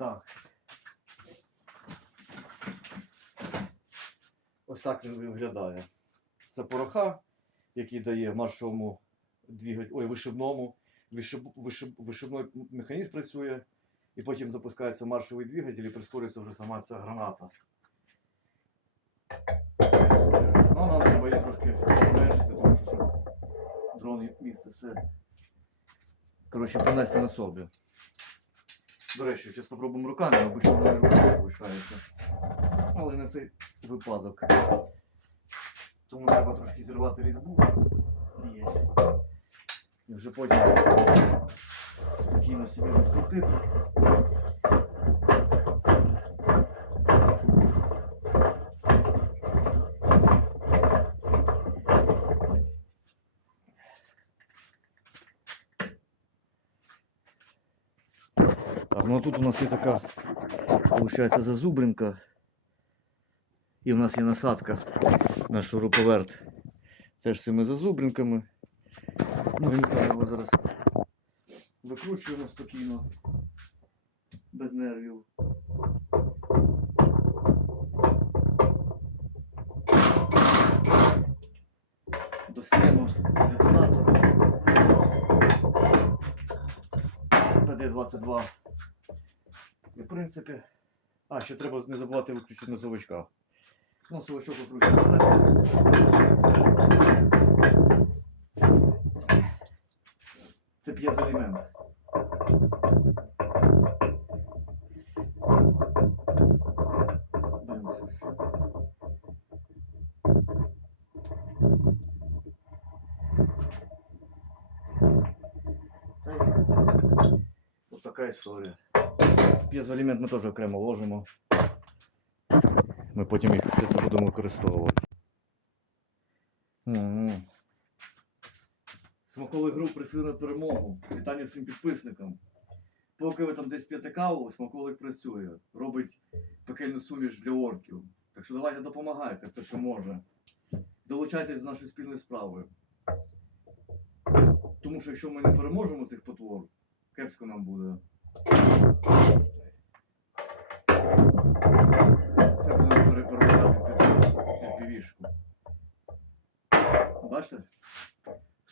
Так. Ось так він виглядає. Це пороха, який дає маршовому двигатель, ой, вишибному. Вишиб, вишиб, вишибний механізм працює, і потім запускається маршовий двигатель і прискорюється вже сама ця граната. Ну, нам треба її трошки зменшити, тому що дрон міг це все коротше, понести на собі. До речі, зараз спробуємо руками, обично вона руками залишається. Але на цей випадок. Тому треба трошки зірвати різьбу. Є. І вже потім спокійно собі відкрутити. Ну а тут у нас є така, виходить, зазубринка. І в нас є насадка на шуруповерт. Теж з цими зазубринками. Ну, він його зараз викручуємо спокійно, без нервів. Достаємо детонатор. ПД-22. І в принципі. А, ще треба не забувати виключити носовичка. Ну, совичок викручуємо. Це п'єзоелемент. Ось така історія. П'єзоелемент ми теж окремо ложимо. Ми потім їх все це будемо використовувати. Мгм. Смаковий груп працює на перемогу. Вітання всім підписникам. Поки ви там десь п'єте каву, смаколик працює. Робить пекельну суміш для орків. Так що давайте допомагайте, хто що може. Долучайтесь до нашої спільної справи. Тому що якщо ми не переможемо цих потвор, кепсько нам буде.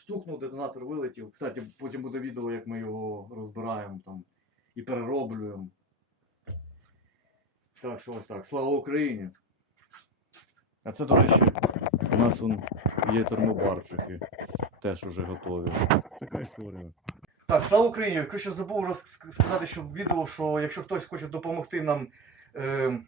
Стукнув, детонатор вилетів. Кстати, потім буде відео, як ми його розбираємо там і перероблюємо. Так що ось так. Слава Україні! А це, до речі, у нас он є термобарчики. Теж уже готові. Така історія. Так, слава Україні! Я ще забув сказати, що в відео, що якщо хтось хоче допомогти нам е,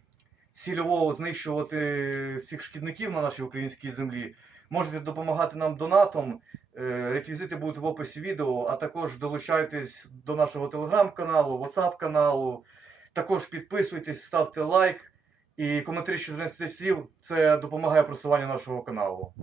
цільово знищувати всіх шкідників на нашій українській землі, можете допомагати нам донатом. Е, Реквізити будуть в описі відео, а також долучайтесь до нашого телеграм-каналу, WhatsApp каналу. Також підписуйтесь, ставте лайк і коментарі щодо 11 слів. Це допомагає просуванню нашого каналу.